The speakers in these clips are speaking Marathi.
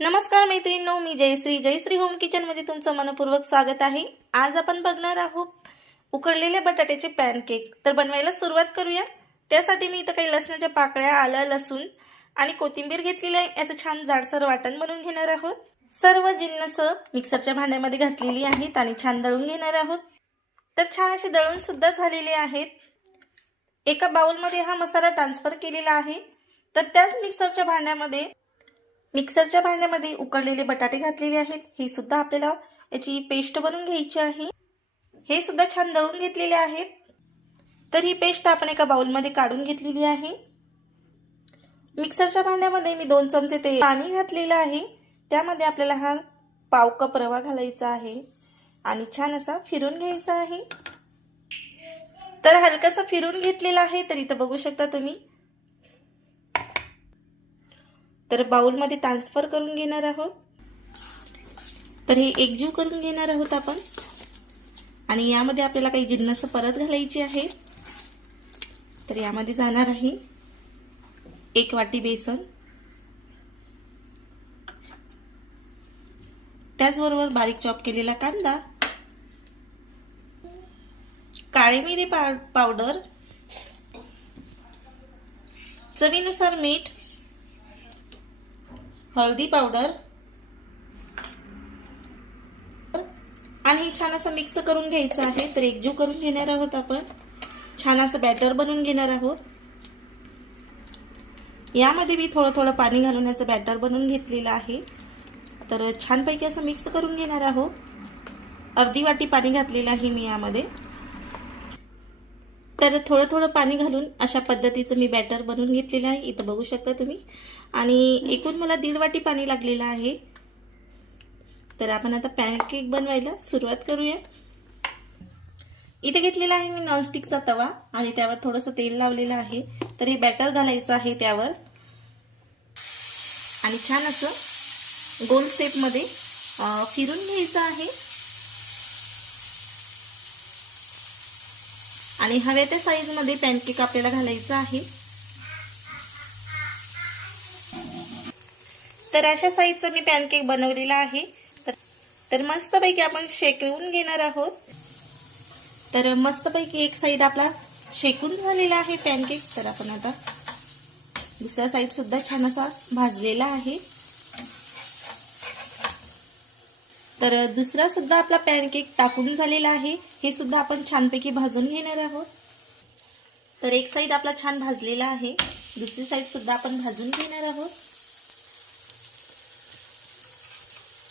नमस्कार मैत्रिणींनो, मी जयश्री होम किचन मध्ये तुमचं मनपूर्वक स्वागत आहे। आज आपण बघणार आहोत उकडलेले बटाट्याचे पॅनकेक। तर बनवायला सुरुवात करूया। त्यासाठी मी इथे काही लसणाच्या पाकळ्या, आलं, लसूण आणि कोथिंबीर घेतलेली आहे। याचं छान जाडसर वाटण बनवून घेणार आहोत। सर्व जिन्नस मिक्सरच्या भांड्यामध्ये घातलेली आहेत आणि छान दळून घेणार आहोत। तर छान असे दळून सुद्धा झालेले आहेत। एका बाउल मध्ये हा मसाला ट्रान्सफर केलेला आहे। तर त्याच मिक्सरच्या भांड्यामध्ये उकडलेले बटाटे घातलेले आहेत। हे सुद्धा आपल्याला याची पेस्ट बनवून घ्यायची आहे। हे सुद्धा छान दळून घेतलेले आहेत। तर ही पेस्ट आपण एका बाउल मध्ये काढून घेतलेली आहे। मिक्सरच्या भांड्यामध्ये मी 2 चमचे ते पाणी घातलेले आहे। त्यामध्ये आपल्याला हा पाव कप रवा घालायचा आहे आणि छान असा फिरून घ्यायचा आहे। तर हलकासा फिरून घेतलेला आहे। तर इथे बघू शकता तुम्ही। तर बाउल मध्ये ट्रान्सफर करून घेणार आहोत। तर हे एकजीव करून घेणार आहोत आपण। आणि यामध्ये आपल्याला काही जिन्नस परत घालायची आहे। तर यामध्ये जाणार आहे 1 वाटी बेसन, त्याचबरोबर बारीक चॉप केलेला कांदा, काळी मिरी पावडर, चवीनुसार मीठ, हळदी पावडर आणि छान असं मिक्स करून घ्यायचं आहे। तर एकजीव करून घेणार आहोत आपण। छान असं बॅटर बनवून घेणार आहोत। यामध्ये मी थोडं पाणी घालून याचं बॅटर बनवून घेतलेलं आहे। तर छानपैकी असं मिक्स करून घेणार आहोत। अर्धी वाटी पाणी घातलेलं आहे मी यामध्ये। तर थोडं पाणी घालून अशा पद्धतीचं मी बॅटर बनवून घेतलेलं आहे। इथं बघू शकता तुम्ही। आणि एकूण मला 1.5 वाटी पाणी लागलेलं आहे। तर आपण आता पॅनकेक बनवायला सुरुवात करूया। इथे घेतलेला आहे मी नॉनस्टिकचा तवा आणि त्यावर थोडंसं तेल लावलेलं आहे। तर हे बॅटर घालायचं आहे त्यावर आणि छान असं गोल शेप मध्ये फिरून घ्यायचं आहे। आणि हव्या त्या साइज मध्ये पॅनकेक आपल्याला घालायचं आहे। तर अशा साइजचा मी पॅनकेक बनवलेला आहे। तर मस्तपैकी आपण शेकवून घेणार आहोत। तर मस्तपैकी एक साइड आपला शेकून झालेला आहे पॅनकेक। तर आपण आता दुसरा साइड सुद्धा छान असा भाजलेला आहे। तर दुसरा सुद्धा आपला पॅनकेक टाकून झालेला आहे। हे सुद्धा आपण छानपैकी भाजून घेणार आहोत। तर एक साइड आपला छान भाजलेला आहे, दुसरी साइड सुद्धा आपण भाजून घेणार आहोत।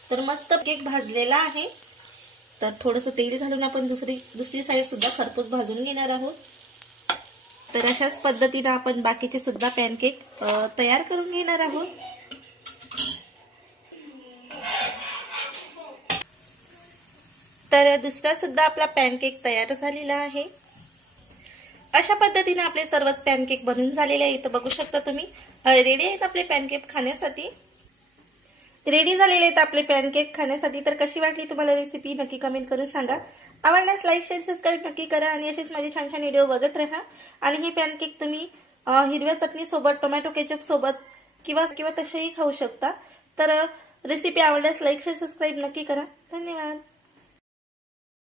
तर मस्त केक भाजलेला आहे। तर थोडंसं तेल घालून आपण दुसरी साइड सुद्धा खरपूस भाजून घेणार आहोत। तर अशाच पद्धतीने आपण बाकीचे सुद्धा पॅनकेक तयार करून घेणार आहोत। तर दुसरा सुद्धा आपला पॅनकेक तयार झालेला आहे। अशा पद्धतीने आपले सर्वच पॅनकेक बनवून झालेले आहेत। इथे बघू शकता तुम्ही। रेडी आहेत आपले पॅनकेक खाण्यासाठी। तर कशी वाटली तुम्हाला रेसिपी नक्की कमेंट करून सांगा। आवडल्यास लाईक शेअर सबस्क्राइब नक्की करा आणि असेच माझे छान छान व्हिडिओ बघत राहा। आणि हे पॅनकेक तुम्ही हिरव्या चटणी सोबत, टोमॅटो केचप सोबत किंवा तसेही खाऊ शकता। तर रेसिपी आवडल्यास लाईक शेअर सबस्क्राइब नक्की करा। धन्यवाद।